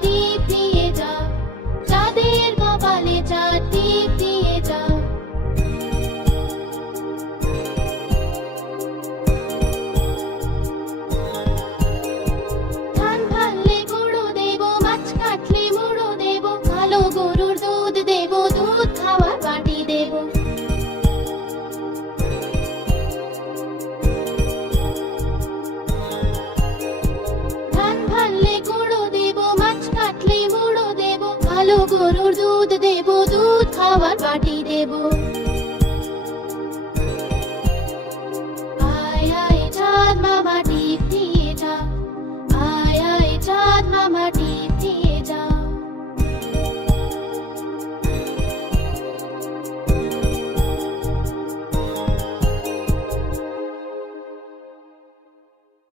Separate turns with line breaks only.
ti. ভালো গরুর দুধ দেব দুধ খাওয়ার বাটি দেব।